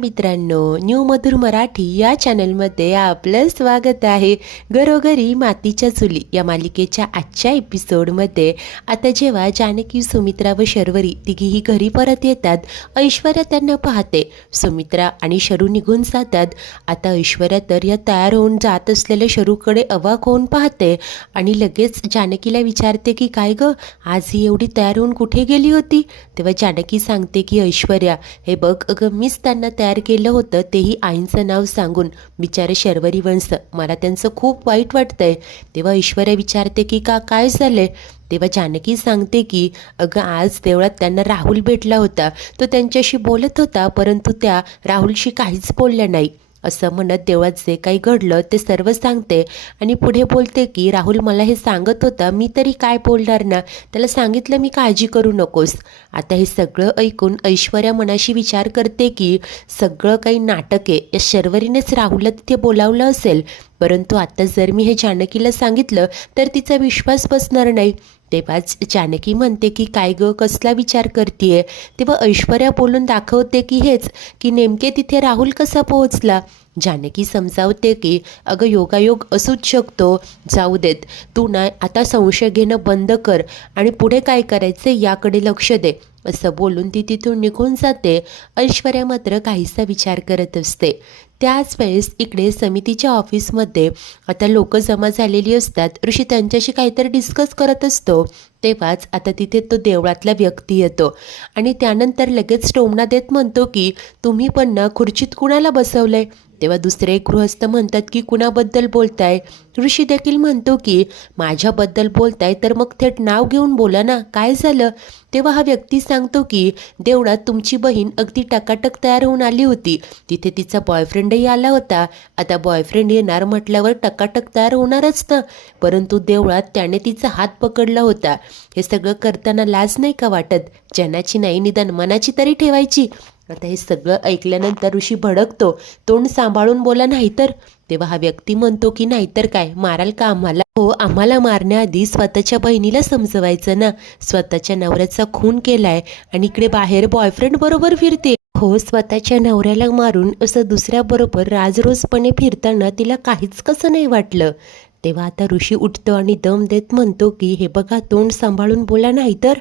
मित्रांनो, न्यू मधुर मराठी या चॅनलमध्ये आपलं स्वागत आहे. घरोघरी मातीच्या चुली या मालिकेच्या आजच्या एपिसोडमध्ये आता जेव्हा जानकी, सुमित्रा व शर्वरी तिघीही घरी परत येतात, ऐश्वर्या त्यांना पाहते. सुमित्रा आणि शरू निघून जातात. आता ऐश्वर्या तर या तयार होऊन जात असलेल्या शरूकडे अवाक होऊन पाहते आणि लगेच जानकीला विचारते की काय गं, आज ही एवढी तयार होऊन कुठे गेली होती? तेव्हा जानकी सांगते की ऐश्वर्या, हे बघ अगं, मीच त्यांना तयार केलं होतं, तेही आईंचं नाव सांगून. बिचारे शर्वरी वंश, मला त्यांचं खूप वाईट वाटतंय. तेव्हा ऐश्वर्या विचारते की काय झालंय? तेव्हा जानकी सांगते की अगं, आज देवळात त्यांना राहुल भेटला होता. तो त्यांच्याशी बोलत होता, परंतु त्या राहुलशी काहीच बोलल्या नाही. असं म्हणत देवळात जे काही घडलं ते सर्व सांगते आणि पुढे बोलते की राहुल मला हे सांगत होता, मी तरी काय बोलणार ना, त्याला सांगितलं मी काळजी करू नकोस. आता हे सगळं ऐकून ऐश्वर्या मनाशी विचार करते की सगळं काही नाटक आहे. या शर्वरीनेच राहुलला तिथे बोलावलं असेल, परंतु आता जर मी हे जानकीला सांगितलं तर तिचा विश्वास बसणार नाही. तेव्हाच जानकी म्हणते की काय गं, कसला विचार करतीये? तेव्हा ऐश्वर्या बोलून दाखवते की हेच, की नेमके तिथे राहुल कसा पोहोचला. जानकी समजावते की अगं, योगायोग असूच शकतो, जाऊ देत, तू ना आता संशय घेणं बंद कर आणि पुढे काय करायचं याकडे लक्ष दे. असं बोलून ती तिथून निघून जाते. ऐश्वर्या मात्र काहीसा विचार करत असते. त्याच वेळेस इकडे समितीच्या ऑफिसमध्ये आता लोक जमा झालेली असतात. ऋषी त्यांच्याशी काहीतरी डिस्कस करत असतो. तेव्हाच आता तिथे तो देवळातला व्यक्ती येतो आणि त्यानंतर लगेच टोमणा देत म्हणतो की तुम्ही पण ना खुर्चीत कुणाला बसवलंय? तेव्हा दुसरे एक गृहस्थ म्हणतात की कुणाबद्दल बोलताय? ऋषी देखील म्हणतो की माझ्याबद्दल बोलताय तर मग थेट नाव घेऊन बोला ना, काय झालं? तेव्हा हा व्यक्ती सांगतो की देवळात तुमची बहीण अगदी टकाटक तयार होऊन आली होती. तिथे तिचा बॉयफ्रेंडही आला होता. आता बॉयफ्रेंड येणार म्हटल्यावर टकाटक तयार होणारच ना, परंतु देवळात त्याने तिचा हात पकडला होता. हे सगळं करताना लाज नाही का वाटत? जनाची नाही, निदान मनाची तरी ठेवायची. आता हे सगळं ऐकल्यानंतर ऋषी भडकतो, तोंड सांभाळून बोला नाहीतर. तेव्हा हा व्यक्ती म्हणतो की नाहीतर काय, माराल का आम्हाला? हो, आम्हाला मारण्याआधी स्वतःच्या बहिणीला समजवायचं ना. स्वतःच्या नवऱ्याचा खून केलाय आणि इकडे बाहेर बॉयफ्रेंड बरोबर फिरते. हो, स्वतःच्या नवऱ्याला मारून असं दुसऱ्याबरोबर राजरोसपणे फिरताना तिला काहीच कसं नाही वाटलं. तेव्हा आता ऋषी उठतो आणि दम देत म्हणतो की हे बघा, तोंड सांभाळून बोला नाहीतर.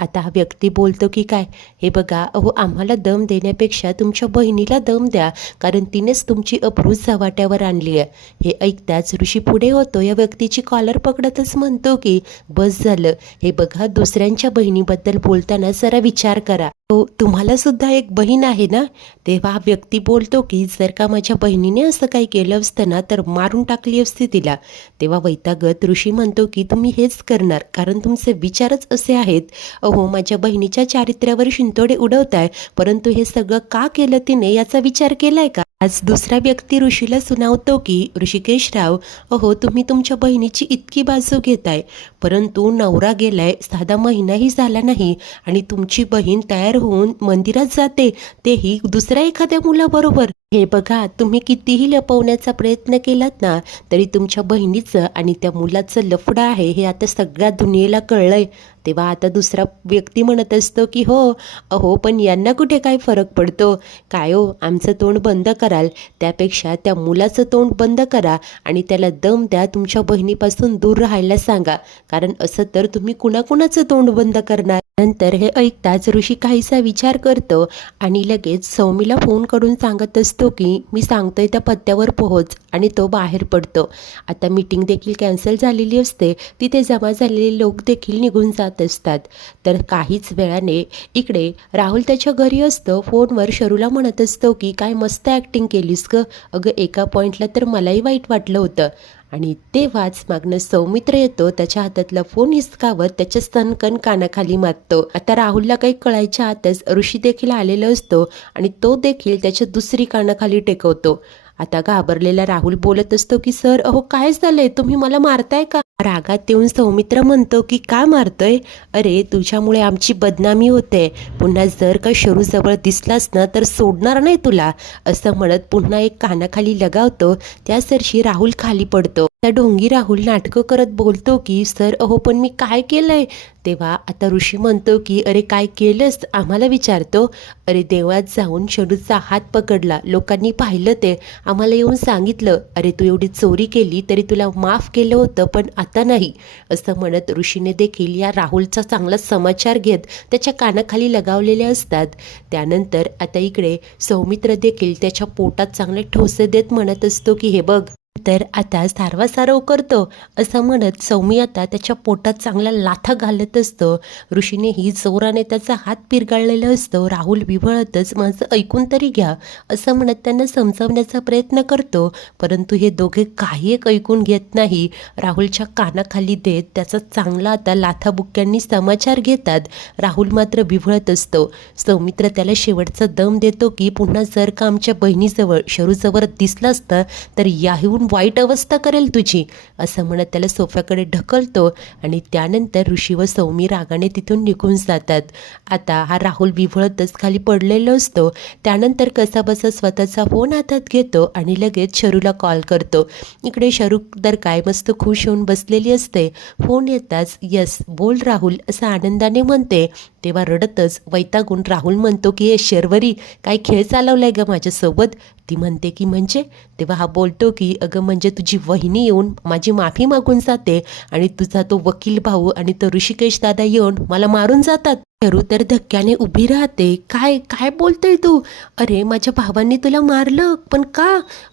आता हा व्यक्ती बोलतो की काय, हे बघा अहो, आम्हाला दम देण्यापेक्षा तुमच्या बहिणीला दम द्या, कारण तिनेच तुमची अब्रू झव्हाट्यावर आणली आहे. हे ऐकताच ऋषी पुढे होतो. या व्यक्तीची कॉलर पकडतच म्हणतो की बस झालं. हे बघा, दुसऱ्यांच्या बहिणीबद्दल बोलताना जरा विचार करा. हो, तुम्हाला सुद्धा एक बहीण आहे ना? तेव्हा हा व्यक्ती बोलतो की जर का माझ्या बहिणीने असं काही केलं असतं ना तर मारून टाकली असती तिला. तेव्हा वैतागत ऋषी म्हणतो की तुम्ही हेच करणार, कारण तुमचे विचारच असे आहेत. अहो, माझ्या बहिणीच्या चारित्र्यावर शिंतोडे उडवताय, परंतु हे सगळं का केलं तिने याचा विचार केलाय का? आज दुसरा व्यक्ती ऋषीला सुनावतो की ऋषिकेशराव, अहो तुम्ही तुमच्या बहिणीची इतकी बाजू घेताय, परंतु नवरा गेलाय, साधा महिनाही झाला नाही आणि तुमची बहीण तयार होऊन मंदिरात जाते, तेही दुसऱ्या एखाद्या मुलाबरोबर. हे बघा, तुम्ही कितीही लपवण्याचा प्रयत्न केलात ना, तरी तुमच्या बहिणीचं आणि त्या मुलाचं लफडं आहे हे आता सगळ्या दुनियेला कळलंय. तेव्हा आता दुसरा व्यक्ती म्हणत असतो की हो, अहो पण यांना कुठे काय फरक पडतो? काय हो, आमचं तोंड बंद कराल त्यापेक्षा त्या मुलाचं तोंड बंद करा आणि त्याला दम द्या, तुमच्या बहिणीपासून दूर राहायला सांगा, कारण असं तर तुम्ही कुणाकुणाचं तोंड बंद करणार? नंतर हे ऐकताच ऋषी काहीसा विचार करतो आणि लगेच सौमीला फोन करून सांगत असतो की मी सांगतोय त्या पत्त्यावर पोहोच, आणि तो बाहेर पडतो. आता मीटिंग देखील कॅन्सल झालेली असते. तिथे जमा झालेले लोक देखील निघून जात असतात. तर काहीच वेळाने इकडे राहुल त्याच्या घरी असतो. फोनवर शरूला म्हणत असतो की काय मस्त ॲक्टिंग केलीस ग, अगं एका पॉईंटला तर मलाही वाईट वाटलं होतं. आणि तेव्हाच मागणं सौमित्र येतो. त्याच्या हातातला फोन हिसकावत त्याच्या स्तनकन कानाखाली मारतो. आता राहुलला काही कळायच्या आतच ऋषी देखील आलेला असतो आणि तो देखील त्याच्या दुसरी कानाखाली टेकवतो. आता घाबरलेला राहुल बोलत असतो की सर, अहो काय झालंय, तुम्ही मला मारताय का? रागात येऊन सौमित्र म्हणतो की का मारतोय? अरे तुझ्यामुळे आमची बदनामी होते, पुन्हा जर का शरूजवळ दिसलास ना तर सोडणार नाही तुला. असं म्हणत पुन्हा एक कानाखाली लगावतो. त्यासरशी राहुल खाली पडतो. त्या ढोंगी राहुल नाटकं करत बोलतो की सर अहो पण मी काय केलंय. तेव्हा आता ऋषी म्हणतो की अरे काय केलंस आम्हाला विचारतो. अरे देवळात जाऊन शरूचा हात पकडला, लोकांनी पाहिलं ते आम्हाला येऊन सांगितलं, अरे तू एवढी चोरी केली तरी तुला माफ केलं होतं पण आता नाही. असं म्हणत ऋषीने देखील या राहुलचा चांगला समाचार घेत त्याच्या कानाखाली लगावलेले असतात. त्यानंतर आता इकडे सौमित्र देखील त्याच्या पोटात चांगले ठोसे देत म्हणत असतो की हे बघ तर आता सारवासारव करतो. असं म्हणत सौमी आता त्याच्या पोटात चांगला लाथा घालत असतो. ऋषीनेही जोराने त्याचा हात पिरगाळलेला असतो. राहुल विवळतच माझं ऐकून तरी घ्या असं म्हणत त्यांना समजावण्याचा प्रयत्न करतो, परंतु हे दोघे काही एक ऐकून घेत नाही. राहुलच्या कानाखाली देत त्याचा चांगला आता लाथाबुक्क्यांनी समाचार घेतात. राहुल मात्र विवळत असतो. सौमित्र त्याला शेवटचा दम देतो की पुन्हा जर का आमच्या बहिणीजवळ शरूजवळ दिसलं असतं तर याहून वाईट अवस्था करेल तुझी, असं म्हणत त्याला सोफ्याकडे ढकलतो आणि त्यानंतर ऋषी व सौमी रागाने तिथून निघून जातात. आता हा राहुल विवळतच खाली पडलेला असतो. त्यानंतर कसाबसा स्वतःचा फोन हातात घेतो आणि लगेच शरूला कॉल करतो. इकडे शरू तर काय मस्त खुश होऊन बसलेली असते. फोन येताच यस बोल राहुल असं आनंदाने म्हणते. तेव्हा रडतच वैतागून राहुल म्हणतो की हे शर्वरी काय खेळ चालवलाय ग माझ्यासोबत. ती म्हणते की म्हणजे. तेव्हा हा बोलतो की अगं म्हणजे तुझी वहिनी येऊन माझी माफी मागून जाते आणि तुझा तो वकील भाऊ आणि तो ऋषिकेश दादा येऊन मला मारून जातात. शरू तर धक्क्याने उभी राहते. काय काय बोलतोय तू. अरे माझ्या भावांनी तुला मारलं पण का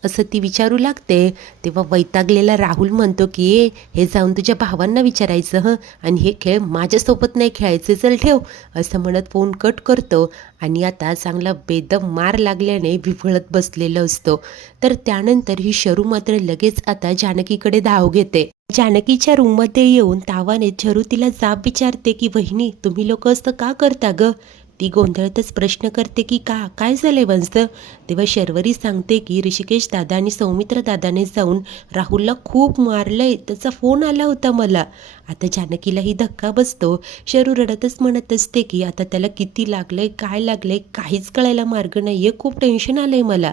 असं ती विचारू लागते. तेव्हा वैतागलेला राहुल म्हणतो की हे जाऊन तुझ्या भावांना विचारायचं हं, आणि हे खेळ माझ्यासोबत नाही खेळायचे, चल ठेव असं म्हणत फोन कट करतो. आणि आता चांगला बेदम मार लागल्याने विफळत बसलेलं असतो. तर त्यानंतर ही शरू मात्र लगेच आता जानकीकडे धाव घेते. जानकीच्या रूममध्ये येऊन तावाने शरू तिला जाब विचारते की वहिनी तुम्ही लोक असं का करता ग. ती गोंधळतच प्रश्न करते की का काय झालंय वंस. तेव्हा शर्वरी सांगते की ऋषिकेश दादा आणि सौमित्र दादाने जाऊन राहुलला खूप मारलंय, त्याचा फोन आला होता मला. आता जानकीलाही धक्का बसतो. शरू रडतच म्हणत असते की आता त्याला किती लागलंय काय लागलंय काहीच कळायला मार्ग नाहीये, खूप टेन्शन आलंय मला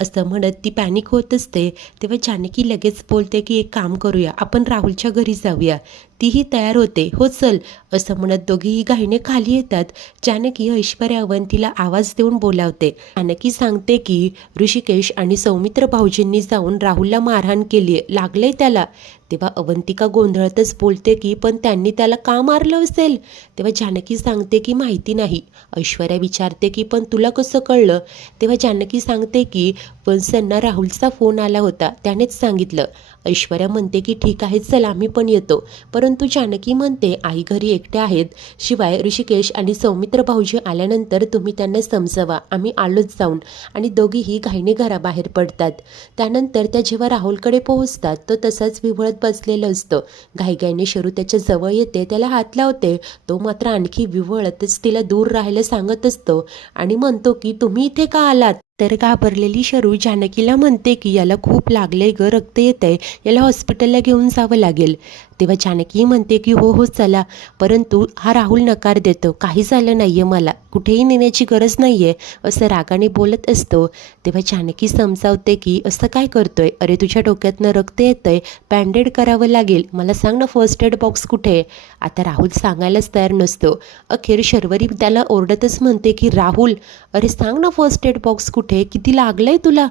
असं म्हणत ती पॅनिक होत असते. तेव्हा जानकी लगेच बोलते की एक काम करूया आपण राहुलच्या घरी जाऊया. तीही तयार होते. हो चल असं म्हणत दोघीही घाईने खाली येतात. जानकी ऐश्वर्या अवंतीला आवाज देऊन बोलावते. जानकी सांगते की ऋषिकेश आणि सौमित्र भाऊजींनी जाऊन राहुलला मारहाण केली, लागलंय त्याला. तेव्हा अवंतिका गोंधळतच बोलते की पण त्यांनी त्याला का मारलं असेल. तेव्हा जानकी सांगते की माहिती नाही. ऐश्वर्या विचारते की पण तुला कसं कळलं. तेव्हा जानकी सांगते की वंसांना राहुलचा फोन आला होता, त्यानेच सांगितलं. ऐश्वर्या म्हणते की ठीक आहे चल आम्ही पण येतो. परंतु जानकी म्हणते आई घरी एकट्या आहेत, शिवाय ऋषिकेश आणि सौमित्र भाऊजी आल्यानंतर तुम्ही त्यांना समजवा, आम्ही आलोच जाऊन. आणि दोघीही घाईने घराबाहेर पडतात. त्यानंतर त्या जेव्हा राहुलकडे पोहोचतात तो तसाच विवळत बसलेला असतो. घाईघाईने शरू त्याच्या जवळ येते, त्याला हात लावते. तो मात्र आणखी विवळतच तिला दूर राहायला सांगत असतो आणि म्हणतो की तुम्ही इथे का आलात. तर घाबरलेली शरू जानकीला म्हणते की याला खूप लागले ग, रक्त येतंय, याला हॉस्पिटलला घेऊन जावं लागेल. तेव्हा जानकी म्हणते की हो हो चला, परंतु हा राहुल नकार देतो, काही झालं नाहीये मला, कुठेही नेण्याची गरज नाहीये असं रागाने बोलत असतो. तेव्हा जानकी समजावते की असं काय करतोय, अरे तुझ्या डोक्यातनं रक्त येतंय, बँडेड करावं लागेल, मला सांग ना फर्स्ट एड बॉक्स कुठे. आता राहुल सांगायलाच तयार नसतो. अखेर शर्वरी त्याला ओरडतच म्हणते की राहुल अरे सांग ना फर्स्ट एड बॉक्स कुठे, किती लागलंय तुला,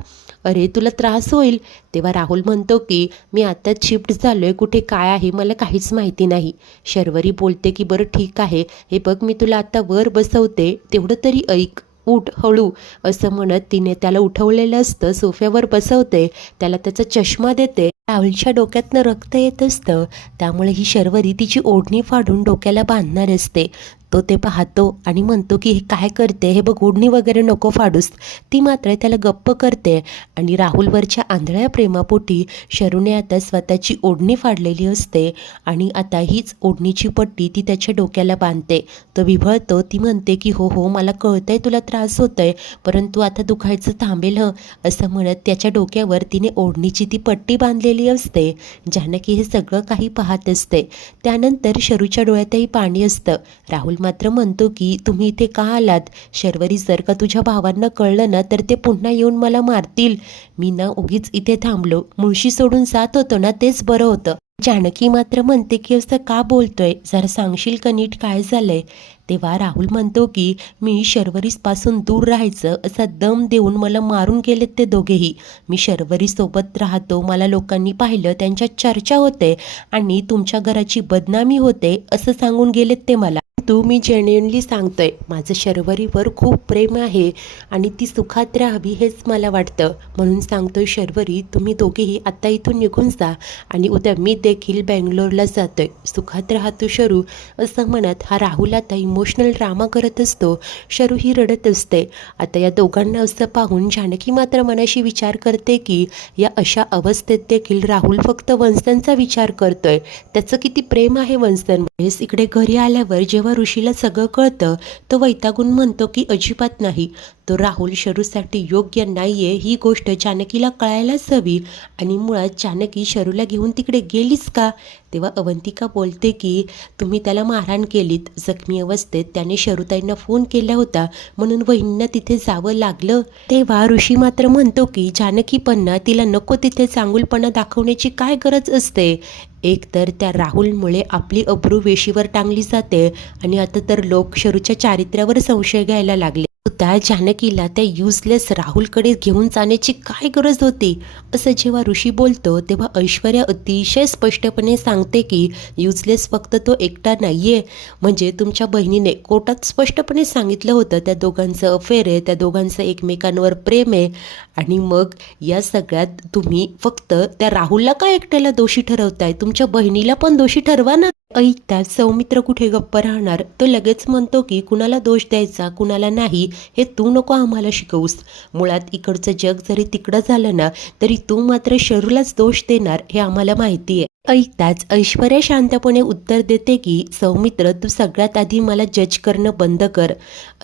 अरे तुला त्रास होईल. तेव्हा राहुल म्हणतो की मी आत्ताच शिफ्ट झालोय, कुठे काय आहे मला काहीच माहिती नाही. शर्वरी बोलते की बरं ठीक आहे, हे बघ मी तुला आत्ता वर बसवते, तेवढं तरी ऐक, उठ हळू असं म्हणत तिने त्याला उठवलेलं असतं, सोफ्यावर बसवते, त्याला त्याचा चष्मा देते. राहुलच्या डोक्यातनं रक्त येत असतं, त्यामुळे ही शर्वरी तिची ओढणी फाडून डोक्याला बांधणार असते. तो ते पाहतो आणि म्हणतो की हे काय करते, हे बघ ओढणी वगैरे नको फाडूस. ती मात्र त्याला गप्प करते आणि राहुलवरच्या आंधळ्या प्रेमापोटी शरूने आता स्वतःची ओढणी फाडलेली असते आणि आता हीच ओढणीची पट्टी ती त्याच्या डोक्याला बांधते. तो विभळतो. ती म्हणते की हो हो मला कळतंय तुला त्रास होतोय, परंतु आता दुखायचं थांबेल हं असं म्हणत त्याच्या डोक्यावर तिने ओढणीची ती पट्टी बांधलेली असते. जानकी हे सगळं काही पाहत असते. त्यानंतर शरूच्या डोळ्यातही पाणी असतं. राहुल मात्र म्हणतो की तुम्ही इथे का आलात? शर्वरी, जर का तुझ्या भावांना कळलं ना तर ते पुन्हा येऊन मला मारतील. मी ना उगीच इथे थांबलो. मुळशी सोडून जात होतो ना तेच बरं होतं. जानकी मात्र म्हणते की असं का बोलतोय? जरा सांगशील का नीट काय झालंय? तेव्हा राहुल म्हणतो की मी शर्वरीपासून दूर राहायचं असा दम देऊन मला मारून गेलेत ते दोघेही. मी शर्वरीसोबत राहतो, मला लोकांनी पाहिलं, त्यांच्यात चर्चा होते आणि तुमच्या घराची बदनामी होते असं सांगून गेलेत ते मला. मी जेन्युइनली सांगतोय, माझं शर्वरीवर खूप प्रेम आहे आणि ती सुखात राहावी हेच मला वाटतं. म्हणून सांगतोय शर्वरी, तुम्ही दोघेही आत्ता इथून निघून जा आणि उद्या मी देखील बँगलोरला जातोय. सुखात राहतो शरू असं म्हणत हा राहुल आता इमोशनल ड्रामा करत असतो. शरू ही रडत असते. आता या दोघांना असं पाहून जानकी मात्र मनाशी विचार करते की या अशा अवस्थेत देखील राहुल फक्त वंसनचा विचार करतोय. त्याचं किती प्रेम आहे वंसन. इकडे घरी आल्यावर जेव्हा ऋषीला सगळं कळतं तो वैतागून म्हणतो की अजिबात नाही. तो राहुल शरूसाठी योग्य नाहीये ही गोष्ट जानकीला कळायलाच हवी आणि मुळात जानकी शरूला घेऊन तिकडे गेलीच का? तेव्हा अवंतिका बोलते की तुम्ही त्याला मारहाण केलीत. जखमी अवस्थेत त्याने शरूताईंना फोन केला होता म्हणून वहिनींना तिथे जावं लागलं. तेव्हा ऋषी मात्र म्हणतो की जानकी पण ना, तिला नको तिथे चांगुलपणा दाखवण्याची काय गरज असते. एक तर त्या राहुलमुळे आपली अब्रू वेशीवर टांगली जाते आणि आता तर लोक शरूच्या चारित्र्यावर संशय घ्यायला लागले. त्या जानकीला त्या युजलेस राहुलकडे घेऊन जाण्याची काय गरज होती? असं जेव्हा ऋषी बोलतो तेव्हा ऐश्वर्या अतिशय स्पष्टपणे सांगते की युजलेस फक्त तो एकटा नाहीये. म्हणजे तुमच्या बहिणीने कोर्टात स्पष्टपणे सांगितलं होतं त्या दोघांचं अफेअर आहे, त्या दोघांचं एकमेकांवर प्रेम आहे आणि मग या सगळ्यात तुम्ही फक्त त्या राहुलला का एकट्याला दोषी ठरवताय? तुमच्या बहिणीला पण दोषी ठरवा ना. ऐकता सौमित्र कुठे गप्प राहणार. तो लगेच म्हणतो की कुणाला दोष द्यायचा कुणाला नाही हे तू नको आम्हाला शिकवूस. मुळात इकडचं जग जरी तिकडं झालं ना तरी तू मात्र शरूलाच दोष देणार हे आम्हाला माहिती आहे. ऐकताच ऐश्वर्या शांतपणे उत्तर देते की सौमित्र, तू सगळ्यात आधी मला जज करणं बंद कर.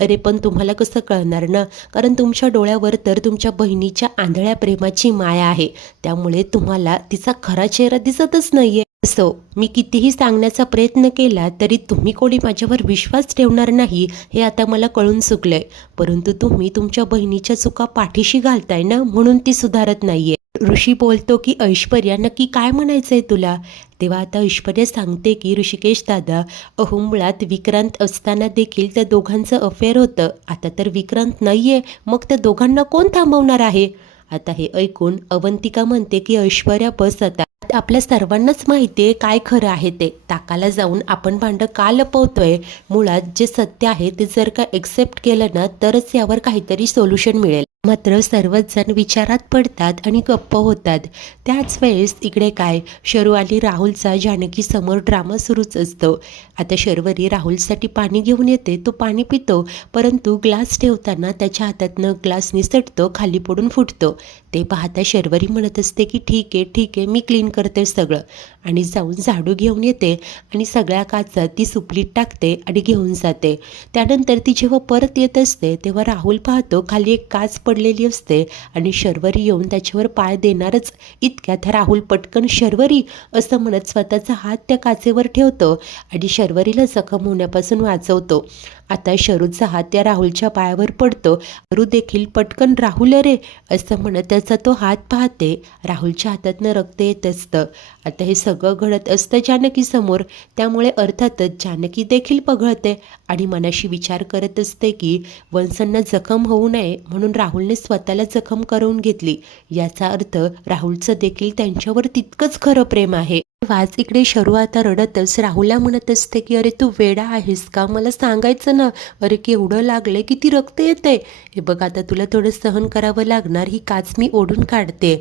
अरे पण तुम्हाला कसं कळणार ना, कारण तुमच्या डोळ्यावर तर तुमच्या बहिणीच्या आंधळ्या प्रेमाची माया आहे. त्यामुळे तुम्हाला तिचा खरा चेहरा दिसतच नाहीये. असो, मी कितीही सांगण्याचा प्रयत्न केला तरी तुम्ही कोणी माझ्यावर विश्वास ठेवणार नाही हे आता मला कळून चुकलंय. परंतु तुम्ही तुमच्या बहिणीच्या चुका पाठीशी घालताय ना, म्हणून ती सुधारत नाहीये. ऋषी बोलतो की ऐश्वर्या, नक्की काय म्हणायचंय तुला? तेव्हा आता ऐश्वर्या सांगते की ऋषिकेश दादा, अहो मुळात विक्रांत असताना देखील त्या दोघांचं अफेअर होतं. आता तर विक्रांत नाहीये, मग त्या दोघांना कोण थांबवणार आहे? आता हे ऐकून अवंतिका म्हणते की ऐश्वर्या बस आता. आपल्या सर्वांनाच माहिती आहे काय खरं आहे ते. ताकाला जाऊन आपण भांडं का लपवतोय? मुळात जे सत्य आहे ते जर का एक्सेप्ट केलं ना तरच यावर काहीतरी सोल्युशन मिळेल. मात्र सर्वच जण विचारात पडतात आणि गप्प होतात. त्याच वेळेस इकडे काय, शरू आणि राहुलचा जानकी समोर ड्रामा सुरूच असतो. आता शर्वरी राहुलसाठी पाणी घेऊन येते. तो पाणी पितो परंतु ग्लास ठेवताना त्याच्या हातातनं ग्लास निसटतो, खाली पडून फुटतो. ते पाहता शर्वरी म्हणत असते की ठीक आहे मी क्लीन करते सगळं आणि जाऊन झाडू घेऊन येते आणि सगळ्या काचा ती सुपलीत टाकते आणि घेऊन जाते. त्यानंतर ती जेव्हा परत येत असते तेव्हा राहुल पाहतो खाली एक काच पडलेली असते आणि शर्वरी येऊन त्याच्यावर पाय देणारच इतक्यात राहुल पटकन शर्वरी असं म्हणत स्वतःचा हात त्या काचेवर ठेवतो आणि शर्वरीला जखम होण्यापासून वाचवतो. आता शरूचा हात त्या राहुलच्या पायावर पडतो. शरू देखील पटकन राहुल रे असं म्हणत त्याचा तो हात पाहते. राहुलच्या हातातनं रक्त येत असतं. आता हे सगळं घडत असतं जानकी समोर. त्यामुळे अर्थातच जानकी देखील पघळते आणि मनाशी विचार करत असते की वंसांना जखम होऊ नये म्हणून राहुलने स्वतःला जखम करवून घेतली. याचा अर्थ राहुलचं देखील त्यांच्यावर तितकंच खरं प्रेम आहे. वाच इकडे शरू आता रडतच राहुलला म्हणत असते की अरे तू वेडा आहेस का? मला सांगायचं ना. अरे केवढं लागलंय, किती रक्त येतंय. हे बघ आता तुला थोडं सहन करावं लागणार. ही काच मी ओढून काढते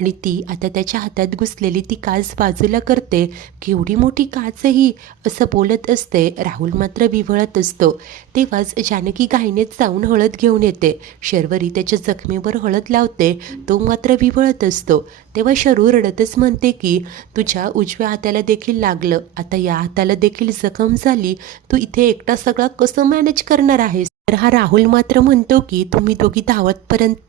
आणि ती आता त्याच्या हातात घुसलेली ती काच बाजूला करते. केवढी मोठी काच ही असं बोलत असते. राहुल मात्र विव्हळत असतो. तेव्हाच जानकी घाईनेत जाऊन हळद घेऊन येते. शर्वरी त्याच्या जखमेवर हळद लावते. तो मात्र विव्हळत असतो. तेव्हा शरू रडतच म्हणते की तुझ्या उजव्या हाताला देखील लागलं, आता या हाताला देखील जखम झाली. तू इथे एकटा सगळा कसं मॅनेज करणार आहेस? तर हा राहुल मात्र म्हणतो की तुम्ही दोघी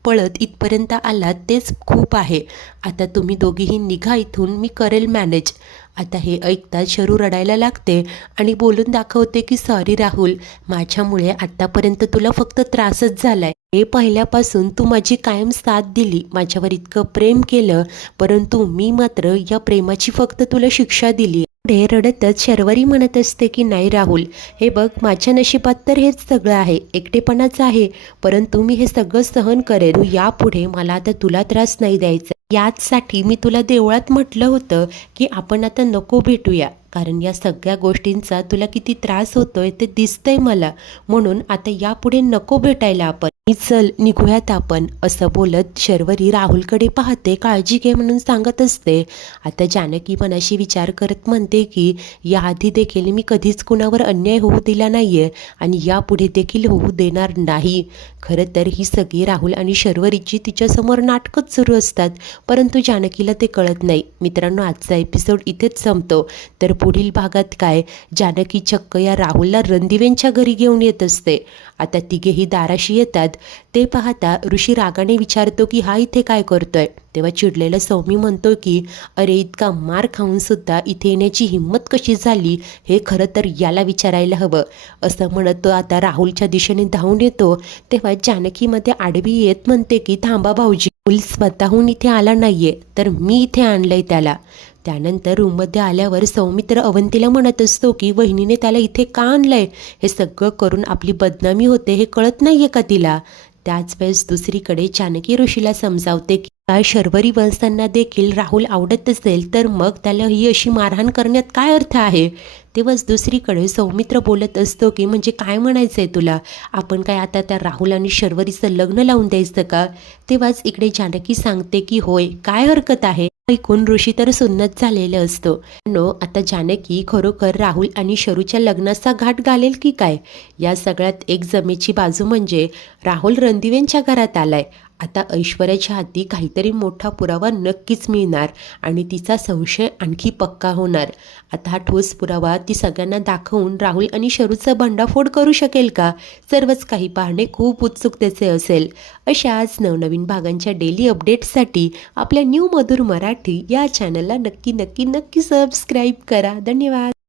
पळत इथपर्यंत आलात तेच खूप आहे. आता तुम्ही दोघीही निघा इथून, मी करेल मॅनेज. आता हे ऐकताच शरू रडायला लागते आणि बोलून दाखवते की सॉरी राहुल, माझ्यामुळे आत्तापर्यंत तुला फक्त त्रासच झालाय. हे पहिल्यापासून तू माझी कायम साथ दिली, माझ्यावर इतकं प्रेम केलं, परंतु मी मात्र या प्रेमाची फक्त तुला शिक्षा दिली. पुढे रडतच शर्वरी म्हणत असते की नाही राहुल, हे बघ माझ्या नशिबात तर हेच सगळं आहे, एकटेपणाच आहे, परंतु मी हे सगळं सहन करेन. तू यापुढे मला आता तुला त्रास नाही द्यायचा. याचसाठी मी तुला देवळात म्हटलं होतं की आपण आता नको भेटूया, कारण या सगळ्या गोष्टींचा तुला किती त्रास होतोय ते दिसतंय मला, म्हणून आता यापुढे नको भेटायला आपण. चल निघूयात आपण, असं बोलत शर्वरी राहुलकडे पाहते, काळजी घे म्हणून सांगत असते. आता जानकी मनाशी विचार करत म्हणते की याआधी देखील मी कधीच कुणावर अन्याय होऊ दिला नाहीये आणि यापुढे देखील होऊ देणार नाही. खरं तर ही सगळी राहुल आणि शर्वरीची तिच्यासमोर नाटकच सुरू असतात, परंतु जानकीला ते कळत नाही. मित्रांनो, आजचा एपिसोड इथेच संपतो. तर पुढील भागात काय, जानकी चक्क या राहुलला रणदिवेंच्या घरी घेऊन येत असते. आता तिघेही दाराशी येतात. ते पाहता ऋषी रागाने विचारतो की हा इथे काय करतोय. तेव्हा चिडलेला सौमी म्हणतो की अरे, इतका मार खाऊन सुद्धा इथे येण्याची हिंमत कशी झाली, हे खरं तर याला विचारायला हवं. असं म्हणत तो आता राहुलच्या दिशेने धावून येतो. तेव्हा जानकीमध्ये आडवी येत म्हणते की थांबा भाऊजी, राहुल स्वतःहून इथे आला नाहीये, तर मी इथे आणलंय त्याला. त्यानंतर रूममध्ये आल्यावर सौमित्र अवंतीला म्हणत असतो की वहिनीने त्याला इथे का आणलंय, हे सगळं करून आपली बदनामी होते हे कळत नाहीये का तिला. त्याच वेळेस दुसरीकडे जानकी ऋषीला समजावते की काय शर्वरी वंशांना देखील राहुल आवडत असेल तर मग त्याला ही अशी मारहाण करण्यात काय अर्थ आहे. तेव्हाच दुसरीकडे सौमित्र बोलत असतो की म्हणजे काय म्हणायचंय तुला, आपण काय आता त्या राहुल आणि शर्वरीचं लग्न लावून द्यायचं का. तेव्हाच इकडे जानकी सांगते की होय, काय हरकत आहे. ऐकून ऋषी तर सुन्नत झालेलं असतो. आता जानकी खरोखर राहुल आणि शरूच्या लग्नाचा घाट घालेल की काय. या सगळ्यात एक जमेची बाजू म्हणजे राहुल रणदिवेंच्या घरात आलाय. आता ऐश्वर्याच्या हाती काहीतरी मोठा पुरावा नक्कीच मिळणार आणि तिचा संशय आणखी पक्का होणार. आता हा ठोस पुरावा ती सगळ्यांना दाखवून राहुल आणि शरूचा भंडाफोड करू शकेल का, सर्वच काही पाहणे खूप उत्सुकतेचे असेल. अशाच नवनवीन भागांच्या डेली अपडेट्ससाठी आपल्या न्यू मधुर मराठी या चॅनलला नक्की नक्की नक्की सबस्क्राईब करा. धन्यवाद.